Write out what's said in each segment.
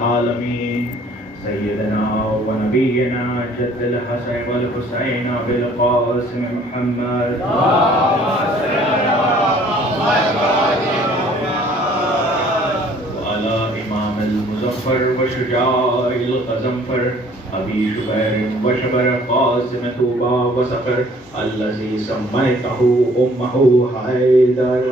العالمين سيدنا ونبينا جد الحسن والحسين بالقاسم محمد وعلى إمام المظفر وشجاع الغضنفر أبي شبير وشبر قاسم طوبى وصقر الذي سميته أمه حيدر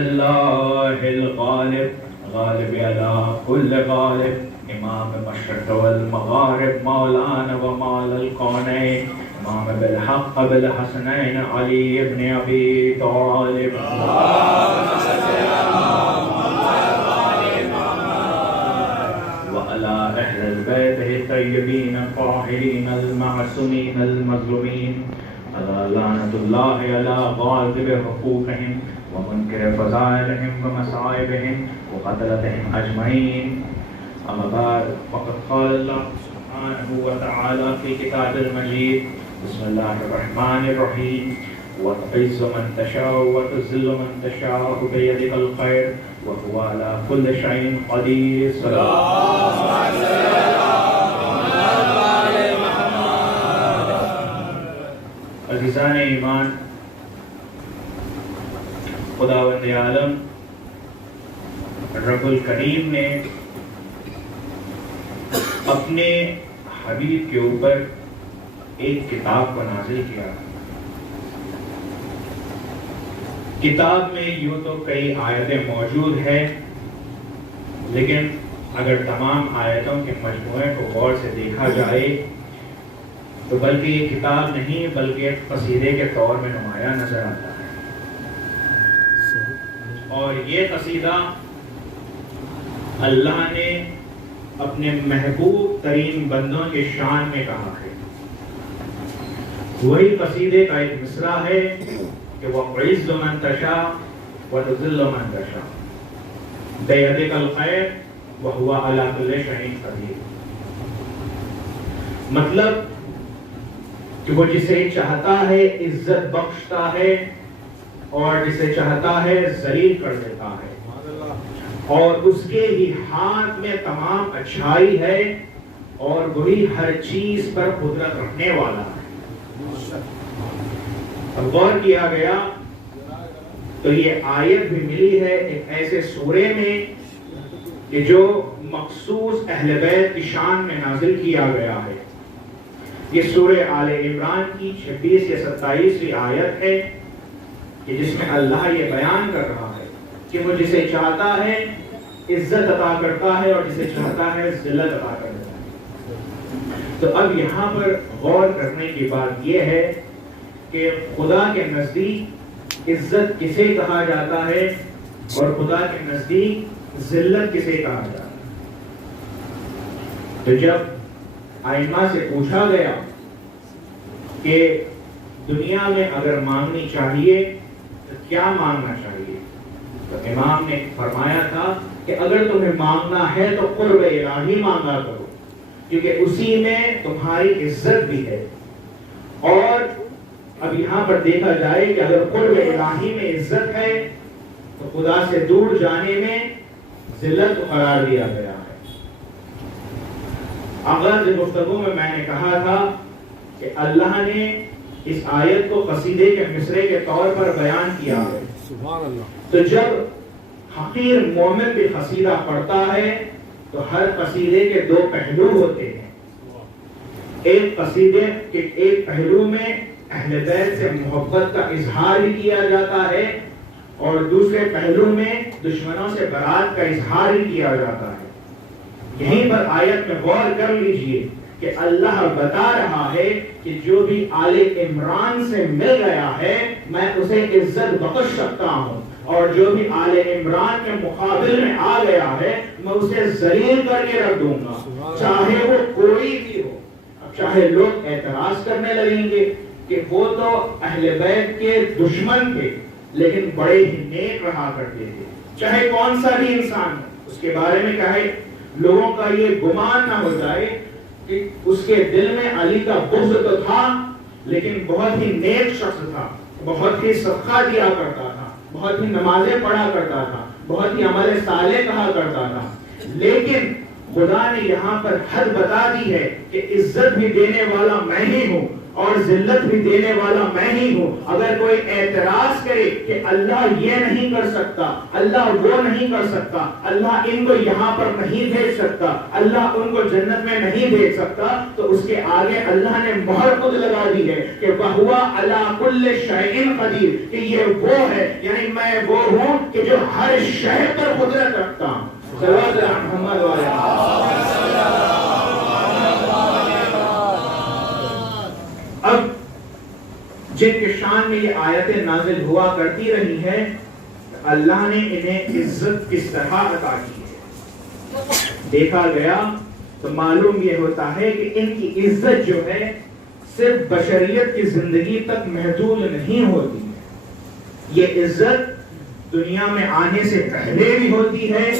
اللہ الغالب غالب على كل غالب امام مشرق والمغارب مولانا ومال الكونين امام بالحق بالحسنين علي بن ابي طالب وعلى اهل البيت الطيبين الطاهرين المعصومين المظلومين لعنة الله على غاضب حقوقهم ومنكر فضائلهم ومصائبهم وقتلتهم أجمعين. أما بعد فقد قال الله سبحانه وتعالى في كتاب المجيد بسم الله الرحمن الرحيم وتعز من تشاء وتذل من تشاء بيدك الخير وهو على كل شيء قدير. عزیزان ایمان، خداوند عالم رب الکریم نے اپنے حبیب کے اوپر ایک کتاب کو نازل کیا. کتاب میں یوں تو کئی آیتیں موجود ہیں، لیکن اگر تمام آیتوں کے مجموعے کو غور سے دیکھا جائے تو بلکہ یہ کتاب نہیں بلکہ ایک قصیدے کے طور میں نمایاں نظر آتا ہے. اور یہ قصیدہ اللہ نے اپنے محبوب ترین بندوں کے شان میں کہا ہے. وہی قصیدے کا ایک مصرع ہے کہ وَعِزُّ مَن تَشَاءُ وَتُذِلُّ مَن تَشَاءُ بِيَدِكَ الْخَيْرُ وَهُوَ عَلَى كُلِّ شَيْءٍ قَدِيرٌ. مطلب کہ وہ جسے چاہتا ہے عزت بخشتا ہے اور جسے چاہتا ہے ذلیل کر دیتا ہے، اور اس کے ہی ہاتھ میں تمام اچھائی ہے اور وہی ہر چیز پر قدرت رکھنے والا ہے. اب غور کیا گیا تو یہ آیت بھی ملی ہے ایک ایسے سورے میں کہ جو مخصوص اہل بیت کی شان میں نازل کیا گیا ہے. یہ سورہ آل عمران کی 26 یا 27ویں آیت ہے کہ جس میں اللہ یہ بیان کر رہا ہے کہ وہ جسے چاہتا ہے عزت عطا کرتا ہے اور جسے چاہتا ہے ذلت عطا کر دیتا ہے. تو اب یہاں پر غور کرنے کی بات یہ ہے کہ خدا کے نزدیک عزت کسے کہا جاتا ہے اور خدا کے نزدیک ذلت کسے کہا جاتا ہے. تو جب ائمہ سے پوچھا گیا کہ دنیا میں اگر مانگنی چاہیے تو کیا مانگنا چاہیے، تو امام نے فرمایا تھا کہ اگر تمہیں مانگنا ہے تو قرب الہی مانگا کرو، کیونکہ اسی میں تمہاری عزت بھی ہے. اور اب یہاں پر دیکھا جائے کہ اگر قرب الہی میں عزت ہے تو خدا سے دور جانے میں ذلت قرار دیا گیا ہے. آغاز گفتگو میں نے کہا تھا کہ اللہ نے اس آیت کو قصیدے کے مصرعے کے طور پر بیان کیا ہے. سبحان اللہ. تو جب حقیر مومن بھی قصیدہ پڑھتا ہے تو ہر قصیدے کے دو پہلو ہوتے ہیں. ایک قصیدے کے ایک پہلو میں اہل بیت سے محبت کا اظہار ہی کیا جاتا ہے اور دوسرے پہلو میں دشمنوں سے برات کا اظہار ہی کیا جاتا ہے. یہیں پر آیت میں غور کر لیجئے کہ اللہ بتا رہا ہے کہ جو بھی آل عمران سے مل گیا ہے میں اسے عزت بخش سکتا ہوں، اور جو بھی آل عمران کے مقابل میں آ گیا ہے میں اسے ذلیل کر کے رکھ دوں گا، چاہے وہ کوئی بھی ہو. اب چاہے لوگ اعتراض کرنے لگیں گے کہ وہ تو اہل بیت کے دشمن تھے لیکن بڑے ہی نیک رہا کرتے تھے، چاہے کون سا بھی انسان ہو اس کے بارے میں کہے لوگوں کا یہ گمان نہ ہو جائے کہ اس کے دل میں علی کا بغض تو تھا لیکن بہت ہی نیک شخص تھا، بہت ہی صدقہ دیا کرتا تھا، بہت ہی نمازیں پڑھا کرتا تھا، بہت ہی عمل صالح کہا کرتا تھا، لیکن خدا نے یہاں پر حد بتا دی ہے کہ عزت بھی دینے والا میں ہی ہوں اور ذلت بھی دینے والا میں ہی ہوں۔ اگر کوئی اعتراض کرے کہ اللہ یہ نہیں کر سکتا، اللہ وہ نہیں کر سکتا، اللہ ان کو یہاں پر نہیں بھیج سکتا، اللہ ان کو جنت میں نہیں بھیج سکتا، تو اس کے آگے اللہ نے مہر خود لگا دی ہے کہ وَهُوَ عَلَى كُلِّ شَيْءٍ قَدِيرٌ، کہ یہ وہ ہے، یعنی میں وہ ہوں کہ جو ہر شے پر قدرت رکھتا ہوں۔ صلوات اللہ محمد وعلیہ۔ اب جن کے شان میں یہ آیتیں نازل ہوا کرتی رہی ہیں، اللہ نے انہیں عزت کس طرح عطا کی ہے دیکھا گیا تو معلوم یہ ہوتا ہے کہ ان کی عزت جو ہے صرف بشریت کی زندگی تک محدود نہیں ہوتی ہے، یہ عزت دنیا میں آنے سے پہلے بھی ہوتی ہے،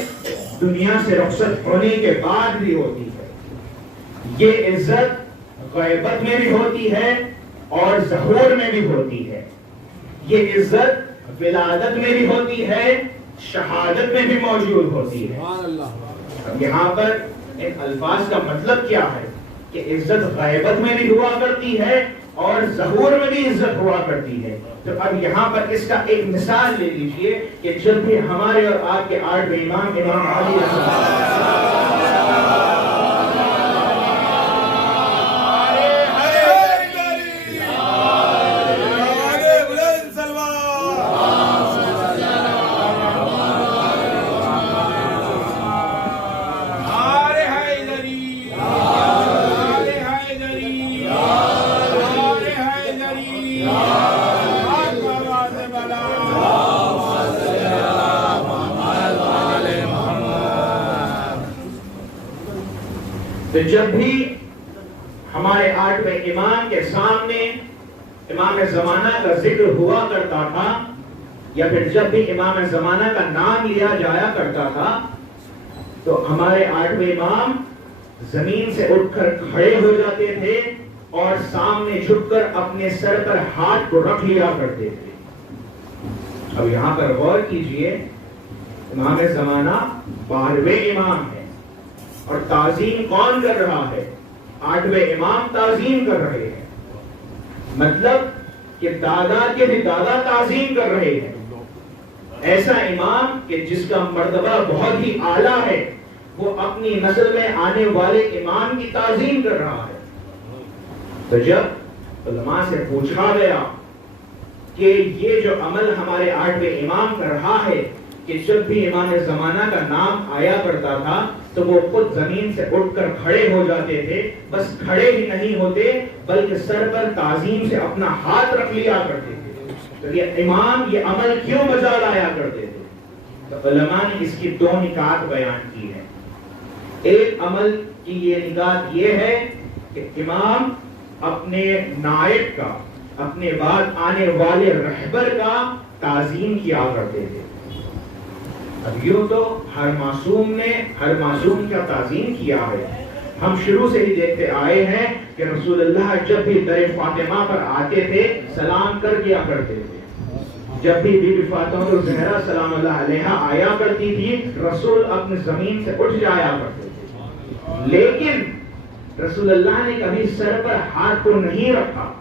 دنیا سے رخصت ہونے کے بعد بھی ہوتی ہے، یہ عزت غیبت میں بھی ہوتی ہے اور ظہور میں بھی ہوتی ہے، یہ عزت ولادت میں بھی ہوتی ہے، شہادت میں بھی موجود ہوتی ہے۔ اب یہاں پر ان الفاظ کا مطلب کیا ہے کہ عزت غیبت میں بھی ہوا کرتی ہے اور ظہور میں بھی عزت ہوا کرتی ہے۔ تو اب یہاں پر اس کا ایک مثال لے لیجئے کہ جب بھی ہمارے اور آپ کے 8 امام علی تو جب بھی ہمارے 8ویں امام کے سامنے امام زمانہ کا ذکر ہوا کرتا تھا یا پھر جب بھی امام زمانہ کا نام لیا جایا کرتا تھا تو ہمارے 8ویں امام زمین سے اٹھ کر کھڑے ہو جاتے تھے اور سامنے جھک کر اپنے سر پر ہاتھ کو رکھ لیا کرتے تھے۔ اب یہاں پر غور کیجئے، امام زمانہ 12ویں امام ہے اور تعظیم کون کر رہا ہے؟ 8ویں امام تعظیم کر رہے ہیں، مطلب کہ دادا کے بھی دادا تعظیم کر رہے ہیں۔ ایسا امام کہ جس کا مرتبہ بہت ہی اعلیٰ ہے، وہ اپنی نسل میں آنے والے امام کی تعظیم کر رہا ہے۔ تو جب علماء سے پوچھا گیا کہ یہ جو عمل ہمارے 8ویں امام کر رہا ہے کہ جب بھی امام زمانہ کا نام آیا کرتا تھا تو وہ خود زمین سے اٹھ کر کھڑے ہو جاتے تھے، بس کھڑے ہی نہیں ہوتے بلکہ سر پر تعظیم سے اپنا ہاتھ رکھ لیا کرتے تھے، تو یہ امام یہ عمل کیوں بجا لایا کرتے تھے؟ تو علماء نے اس کی 2 نکات بیان کی ہے۔ ایک عمل کی یہ نکات یہ ہے کہ امام اپنے نائب کا، اپنے بعد آنے والے رہبر کا تعظیم کیا کرتے تھے۔ اب یوں تو ہر معصوم کا تعظیم کیا ہے، ہم شروع سے ہی دیکھتے آئے ہیں کہ رسول اللہ جب بھی در فاطمہ پر آتے تھے سلام کر کیا کرتے تھے، جب بھی بی بی فاطمہ الزہرا سلام اللہ علیہا آیا کرتی تھی رسول اپنے زمین سے اٹھ جایا کرتے تھے، لیکن رسول اللہ نے کبھی سر پر ہاتھ کو نہیں رکھا،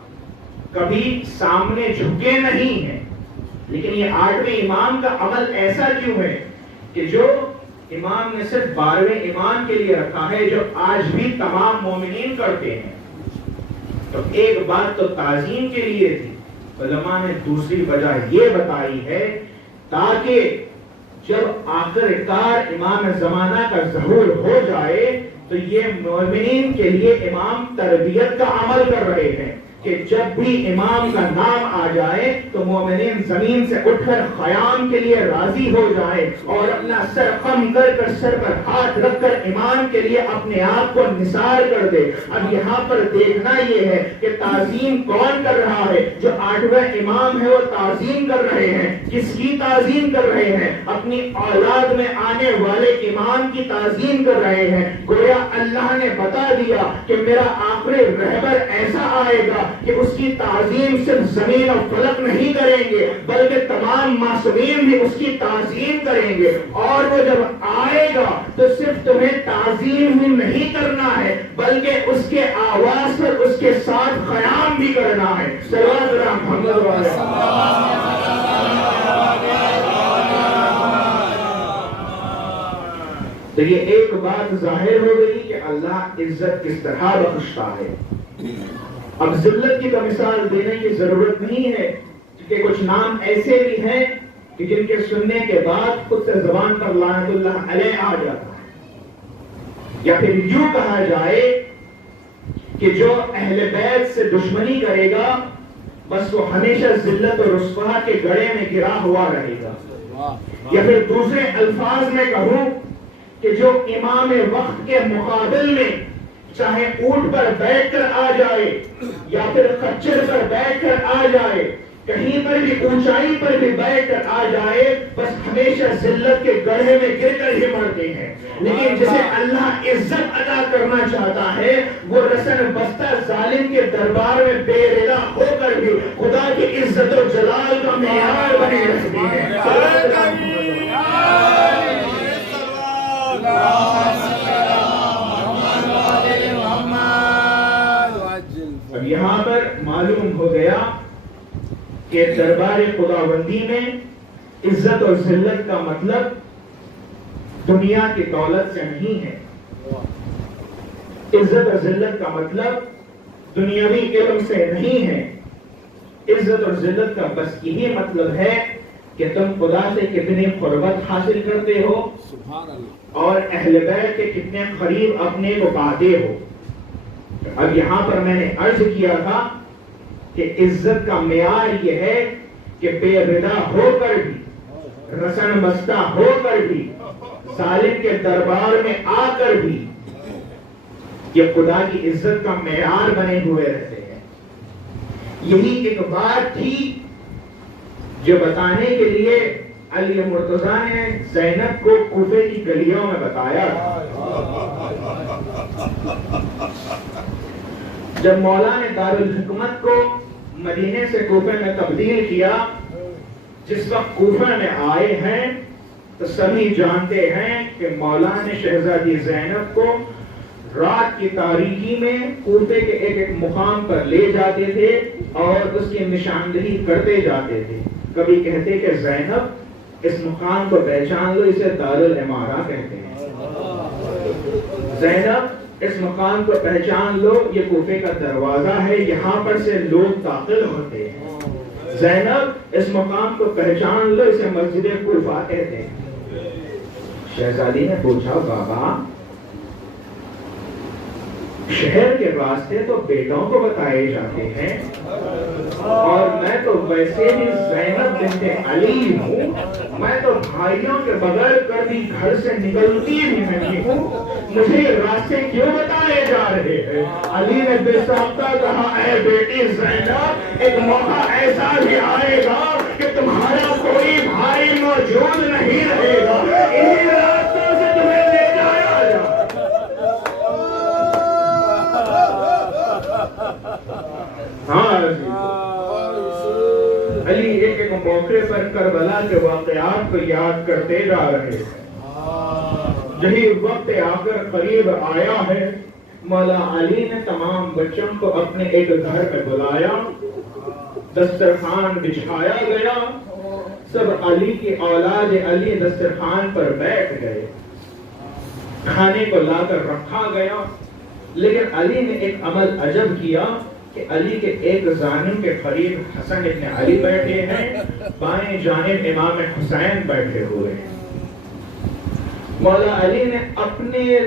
کبھی سامنے جھکے نہیں ہیں۔ لیکن یہ 8ویں امام کا عمل ایسا کیوں ہے کہ جو امام نے صرف 12ویں امام کے لیے رکھا ہے، جو آج بھی تمام مومنین کرتے ہیں؟ تو ایک بات تو تعظیم کے لیے تھی، علماء نے دوسری وجہ یہ بتائی ہے تاکہ جب آخر کار امام زمانہ کا ظہور ہو جائے تو یہ مومنین کے لیے امام تربیت کا عمل کر رہے ہیں کہ جب بھی امام کا نام آ جائے تو مومنین زمین سے اٹھ کر قیام کے لیے راضی ہو جائے اور اپنا سر خم کر کر سر پر ہاتھ رکھ کر امام کے لیے اپنے آپ کو نثار کر دے۔ اب یہاں پر دیکھنا یہ ہے کہ تعظیم کون کر رہا ہے؟ جو 8واں امام ہے وہ تعظیم کر رہے ہیں۔ کس کی تعظیم کر رہے ہیں؟ اپنی اولاد میں آنے والے امام کی تعظیم کر رہے ہیں۔ گویا اللہ نے بتا دیا کہ میرا آخری رہبر ایسا آئے گا کہ اس کی تعظیم صرف زمین اور فلک نہیں کریں گے بلکہ تمام معصومین بھی اس کی تعظیم کریں گے. اور وہ جب آئے گا تو صرف تمہیں تعظیم ہی نہیں کرنا ہے بلکہ اس کے آواز پر اس کے ساتھ قیام بھی کرنا ہے. صلوات محمد تو یہ ایک بات ظاہر ہو گئی کہ اللہ عزت کس طرح بخشتا ہے. اب ذلت کی تو مثال دینے کی ضرورت نہیں ہے کہ کچھ نام ایسے بھی ہیں کہ جن کے سننے کے بعد خود سے زبان پر لعنت اللہ علیہ آ جاتا ہے. یا پھر یوں کہا جائے کہ جو اہل بیت سے دشمنی کرے گا بس وہ ہمیشہ ذلت اور رسوا کے گڑھے میں گرا ہوا رہے گا. یا پھر دوسرے الفاظ میں کہوں کہ جو امام وقت کے مقابل میں چاہے اونٹ پر بیٹھ کر آ جائے یا پھر خچر پر بیٹھ کر آ جائے, کہیں پر بھی اونچائی پر بھی بیٹھ کر آ جائے, بس ہمیشہ ذلت کے گڑھے میں گر کر ہی مرتے ہیں. لیکن جسے اللہ عزت عطا کرنا چاہتا ہے وہ رسن بستہ ظالم کے دربار میں بے رضا ہو کر بھی خدا کی عزت و جلال کا معیار بنے رہتے ہیں. اب یہاں پر معلوم ہو گیا کہ دربار خداوندی میں عزت اور ذلت کا مطلب دنیا کی دولت سے نہیں ہے. عزت اور ذلت کا مطلب دنیاوی علم سے نہیں ہے. عزت اور ذلت کا بس یہی مطلب ہے کہ تم خدا سے کتنی قربت حاصل کرتے ہو اور اہل بیت کے کتنے قریب اپنے کو پاتے ہو. اب یہاں پر میں نے عرض کیا تھا کہ عزت کا معیار یہ ہے کہ بے رضا ہو کر بھی, رسن بستہ ہو کر بھی, ظالم کے دربار میں آ کر بھی یہ خدا کی عزت کا معیار بنے ہوئے رہتے ہیں. یہی ایک بات تھی جو بتانے کے لیے علی مرتضیٰ نے زینب کو کوفے کی گلیوں میں بتایا. جب مولا نے دارالحکمت کو مدینے سے کوفے میں تبدیل کیا, جس وقت کوفے میں آئے ہیں تو سبھی جانتے ہیں کہ مولا نے شہزادی زینب کو رات کی تاریکی میں کوفے کے ایک ایک مقام پر لے جاتے تھے اور اس کی نشاندہی کرتے جاتے تھے. کبھی کہتے کہ زینب اس مقام کو پہچان لو, اسے دارالامارہ کہتے ہیں. زینب اس مقام کو پہچان لو, یہ کوفے کا دروازہ ہے, یہاں پر سے لوگ داخل ہوتے ہیں. زینب اس مقام کو پہچان لو, اسے مسجد کوفہ کہتے ہیں. شہزادی نے پوچھا بابا شہر کے راستے تو بیٹوں کو بتائے جاتے ہیں اور میں تو ویسے بھی زینب بنت علی ہوں, میں تو بھائیوں کے بغیر کبھی گھر سے نکلتی بھی نہیں ہوں, مجھے راستے کیوں بتائے جا رہے ہیں؟ علی نے بے ساختہ کہا اے بیٹی زینب ایک موقع ایسا بھی آئے گا کہ تمہارا کوئی بھائی موجود نہیں رہے گا, انہی راستوں سے تمہیں لے جایا جائے. علی ایک ایک موقع پر کربلا کے واقعات کو یاد کرتے جا رہے ہیں. یہی وقت آ کر قریب آیا ہے, مولا علی نے تمام بچوں کو اپنے ایک گھر میں بلایا, دسترخوان بچھایا گیا, سب علی کی اولاد علی دسترخوان پر بیٹھ گئے, کھانے کو لا کر رکھا گیا. لیکن علی نے ایک عمل عجب کیا کہ علی کے ایک جانب کے قریب حسن ابن علی بیٹھے ہیں, بائیں جانب امام حسین بیٹھے ہوئے ہیں. مولا علی نے اپنے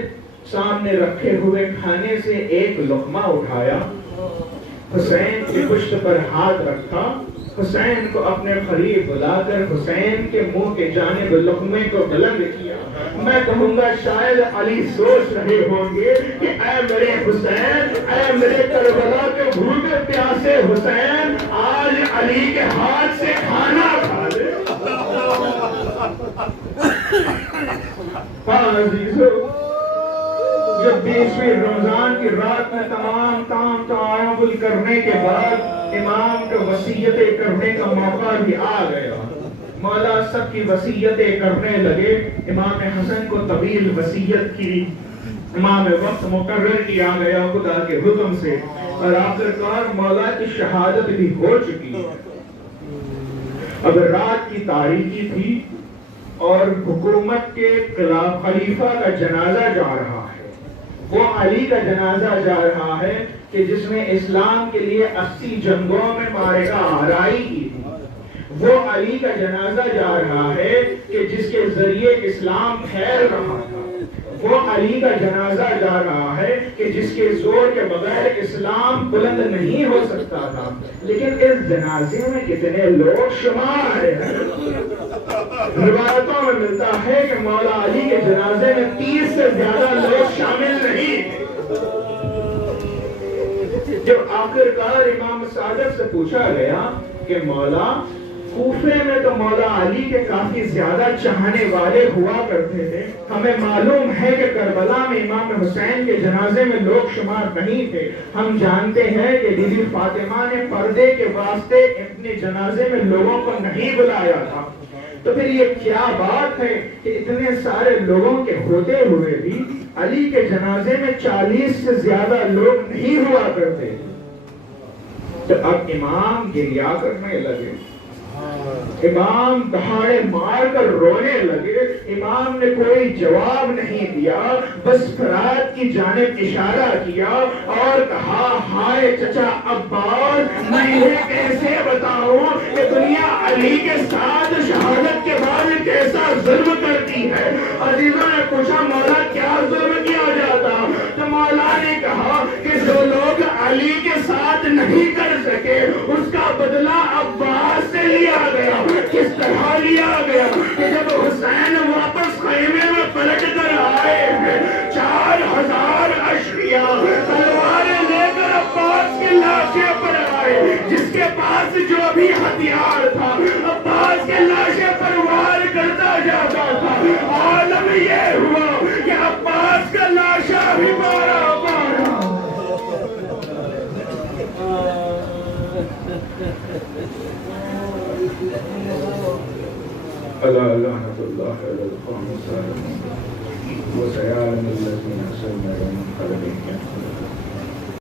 سامنے رکھے ہوئے کھانے سے ایک لقمہ اٹھایا, حسین کی پشت پر ہاتھ رکھا, حسین کو اپنے قریب بلا کر حسین کے منہ کے جانب لقمے کو بلند کیا. میں کہوں گا شاید علی سوچ رہے ہوں گے کہ اے میرے حسین, اے میرے کربلا کے بھوکے پیاسے حسین, آج علی کے ہاتھ سے کھانا کھا لے. ہاں عزیزو, جو 20ویں رمضان کی رات میں تمام کام تعامل کرنے کے بعد امام کو وصیتیں کرنے کا موقع بھی آ گیا. مولا سب کی وصیتیں کرنے لگے. امام حسن کو طویل وصیت کی. امام وقت مقرر کیا گیا خدا کے حکم سے اور آخرکار مولا کی شہادت بھی ہو چکی ہے. اب رات کی تاریکی تھی اور حکومت کے خلیفہ کا جنازہ جا رہا ہے. وہ علی کا جنازہ جا رہا ہے کہ جس نے اسلام کے لیے 80 جنگوں میں معرکہ آرائی کی. وہ علی کا جنازہ جا رہا ہے کہ جس کے ذریعے اسلام پھیل رہا تھا. وہ علی کا جنازہ جا رہا ہے کہ جس کے زور کے بغیر اسلام بلند نہیں ہو سکتا تھا. لیکن اس جنازے میں کتنے لوگ شمار ہیں. روایتوں میں ملتا ہے کہ مولا علی کے جنازے میں 30 سے زیادہ لوگ شامل نہیں. جب آخرکار امام صادق سے پوچھا گیا کہ مولا کوفے میں تو مولا علی کے کافی زیادہ چاہنے والے ہوا کرتے تھے, ہمیں معلوم ہے کہ کربلا میں امام حسین کے جنازے میں لوگ شمار نہیں تھے. ہم جانتے ہیں کہ بی بی فاطمہ نے پردے کے واسطے اپنے جنازے میں لوگوں کو نہیں بلایا تھا. تو پھر یہ کیا بات ہے کہ اتنے سارے لوگوں کے ہوتے ہوئے بھی علی کے جنازے میں 40 سے زیادہ لوگ نہیں ہوا کرتے. تو اب امام گریا کرنے لگے. امام دہاڑے مار کر رونے لگے. امام نے کوئی جواب نہیں دیا, بس فرات کی جانب اشارہ کیا اور کہا ہائے چچا عباس, میں یہ کیسے بتاؤں کہ دنیا علی کے ساتھ شہادت کے بعد کیسا ظلم کرتی ہے. عزیزوں نے پوچھا مولا کیا ظلم کیا جاتا؟ تو مولا نے کہا کہ جو لوگ علی کے ساتھ نہیں کر سکے اس کا بدلہ عباس سے لیا گیا. کس طرح لیا گیا کہ جب حسین واپس خیمے میں پلٹ کر آئے ہیں 4000 اشقیا تلواریں لے کر عباس کی لاشیں پر آئے. جس کے پاس جو بھی ہتھیار تھا عباس کے لاشیں پر وار کرتا جاتا تھا. عالم یہ ہوا کہ عباس کا لاشا بھی مارا اللہ لعنت اللہ علی القوم الظالمین وسيعلم الذين سمعوا من قلبهم